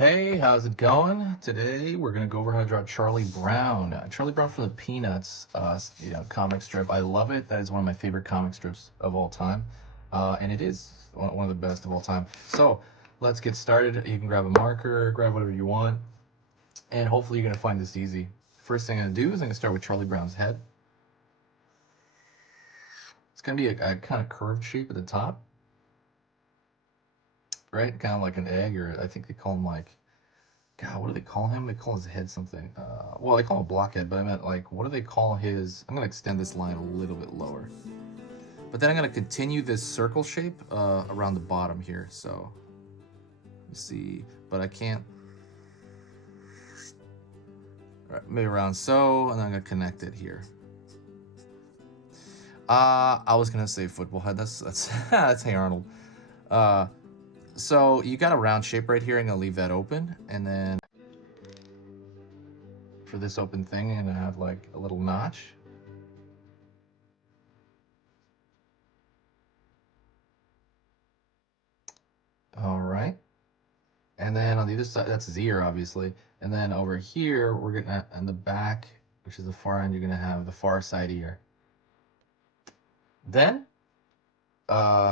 Hey, how's it going? Today we're gonna go over how to draw Charlie Brown. Charlie Brown from the Peanuts, comic strip. I love it. That is one of my favorite comic strips of all time, and it is one of the best of all time. So let's get started. You can grab a marker, grab whatever you want, and hopefully you're gonna find this easy. First thing I'm gonna do is I'm gonna start with Charlie Brown's head. It's gonna be a kind of curved shape at the top, right? Kind of like an egg, or I think they call them like God, what do they call him? They call his head something. Well, they call him a blockhead, but I meant like, what do they call his? I'm gonna extend this line a little bit lower, but then I'm gonna continue this circle shape around the bottom here. So, let me see, but I can't. All right, maybe around so, and then I'm gonna connect it here. I was gonna say football head. That's that's Hey Arnold. So you got a round shape right here. I'm gonna leave that open, and then for this open thing, I'm gonna have like a little notch. All right. And then on the other side, that's his ear, obviously. And then over here, we're gonna, on the back, which is the far end, you're gonna have the far side ear. Then,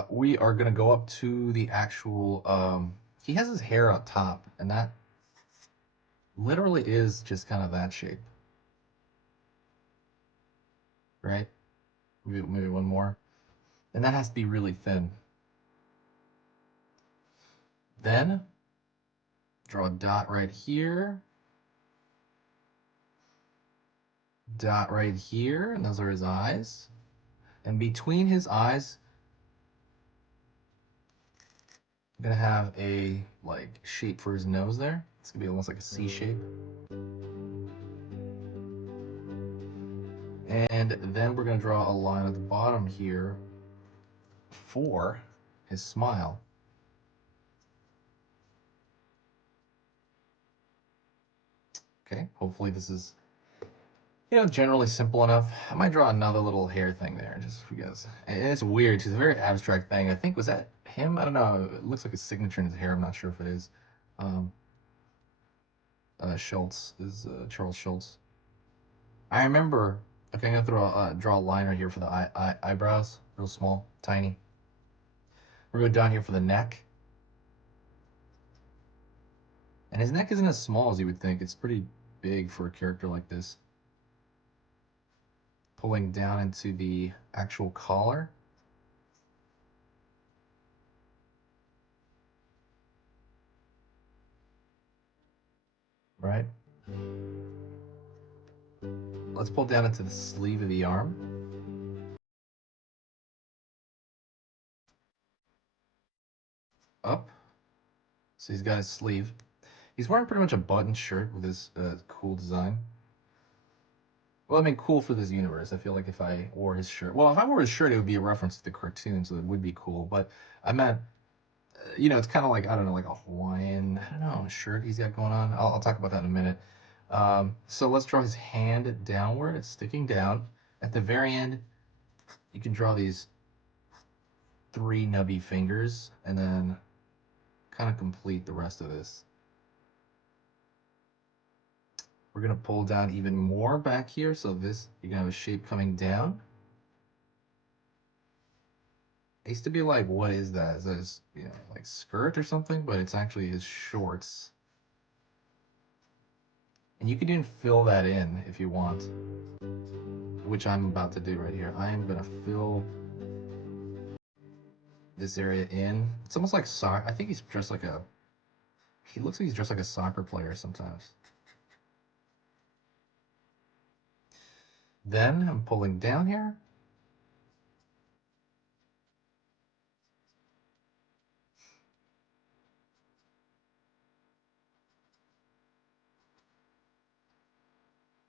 we are gonna go up to the actual, he has his hair on top, and that literally is just kind of that shape, right? Maybe one more. And that has to be really thin. Then, draw a dot right here, dot right here, and those are his eyes. And between his eyes, I'm gonna have a like shape for his nose there. It's gonna be almost like a C shape. And then we're gonna draw a line at the bottom here for his smile. Okay, hopefully this is, generally simple enough. I might draw another little hair thing there just because. And it's weird, it's a very abstract thing. I think, was that him? I don't know. It looks like a signature in his hair. I'm not sure if it is. Um, Schultz is Charles Schultz. I remember. Okay, I'm gonna draw a line right here for the eyebrows, real small, tiny. We're going down here for the neck, and his neck isn't as small as you would think. It's pretty big for a character like this. Pulling down into the actual collar. Right. Let's pull down into the sleeve of the arm. Up. So he's got his sleeve. He's wearing pretty much a button shirt with his cool design. Well, I mean, cool for this universe. I feel like if I wore his shirt, well, if I wore his shirt, it would be a reference to the cartoon, so it would be cool. But I meant, it's kind of like, I don't know, like a Hawaiian, I don't know, shirt he's got going on. I'll talk about that in a minute. So let's draw his hand downward. It's sticking down. At the very end, you can draw these three nubby fingers and then kind of complete the rest of this. We're going to pull down even more back here. So this, you're going to have a shape coming down. It used to be like, what is that? Is that his, like skirt or something? But it's actually his shorts. And you can even fill that in if you want, which I'm about to do right here. I am going to fill this area in. It's almost like soccer. I think he's dressed like he looks like he's dressed like a soccer player sometimes. Then I'm pulling down here.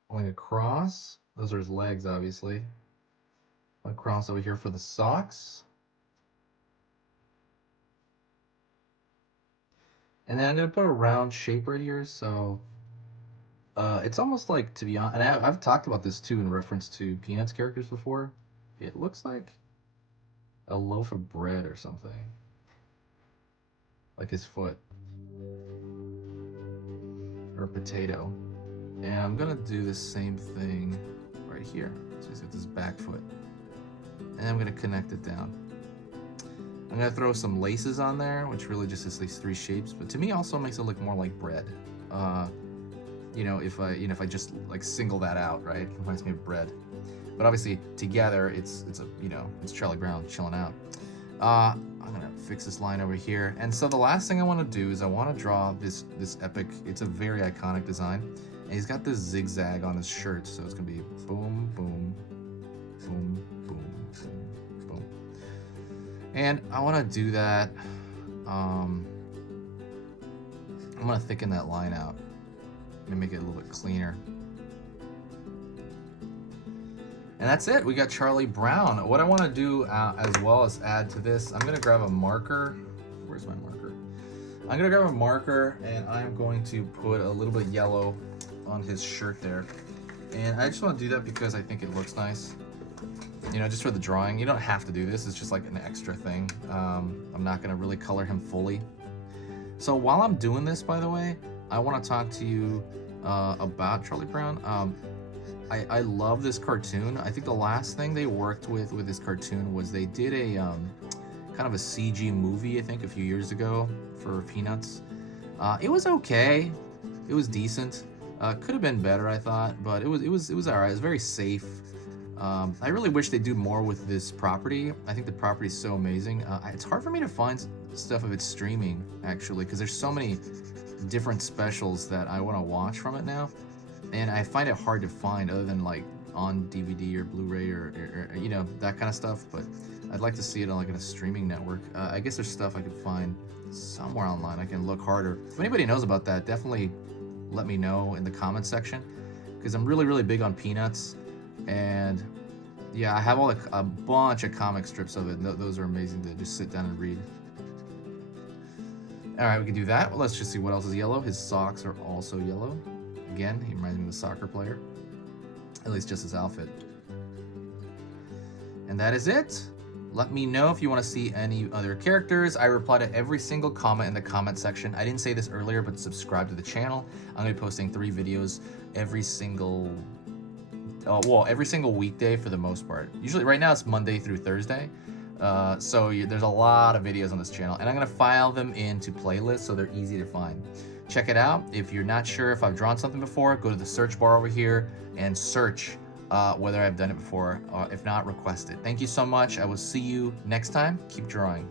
Pulling across. Those are his legs, obviously. Across over here for the socks. And then I'm going to put a round shape right here. So it's almost like, to be honest, and I've talked about this too in reference to Peanuts characters before. It looks like a loaf of bread or something. Like his foot. or potato. And I'm gonna do the same thing right here. So he's got this back foot. And I'm gonna connect it down. I'm gonna throw some laces on there, which really just is these three shapes, but to me also makes it look more like bread. You know, if I just like single that out, right? It reminds me of bread. But obviously together it's Charlie Brown chilling out. I'm gonna fix this line over here. And so the last thing I wanna do is I wanna draw this epic, it's a very iconic design. And he's got this zigzag on his shirt, so it's gonna be boom, boom, boom, boom, boom, boom. And I wanna do that, I'm gonna thicken that line out and make it a little bit cleaner. And that's it, we got Charlie Brown. What I wanna do as well as add to this, I'm gonna grab a marker. Where's my marker? I'm gonna grab a marker and I'm going to put a little bit of yellow on his shirt there. And I just wanna do that because I think it looks nice. You know, just for the drawing. You don't have to do this, it's just like an extra thing. I'm not gonna really color him fully. So while I'm doing this, by the way, I wanna talk to you about Charlie Brown. I love this cartoon. I think the last thing they worked with this cartoon was they did a kind of a CG movie, I think a few years ago for Peanuts. It was okay. It was decent. Could have been better, I thought, but it was all right. It was very safe. I really wish they'd do more with this property. I think the property is so amazing. It's hard for me to find stuff of its streaming, actually, because there's so many different specials that I want to watch from it now. And I find it hard to find other than like on DVD or Blu-ray or you know, that kind of stuff. But I'd like to see it on like a streaming network. I guess there's stuff I could find somewhere online. I can look harder. If anybody knows about that, definitely let me know in the comments section, because I'm really big on Peanuts. And yeah, I have a bunch of comic strips of it. Those are amazing to just sit down and read. All right, we can do that. Well, let's just see what else is yellow. His socks are also yellow. Again, he reminds me of a soccer player, at least just his outfit. And that is it. Let me know if you want to see any other characters. I reply to every single comment in the comment section. I didn't say this earlier, but subscribe to the channel. I'm going to be posting 3 videos every single weekday for the most part. Usually right now it's Monday through Thursday. So there's a lot of videos on this channel, and I'm going to file them into playlists so they're easy to find. Check it out. If you're not sure if I've drawn something before, go to the search bar over here and search whether I've done it before. If not, request it. Thank you so much. I will see you next time. Keep drawing.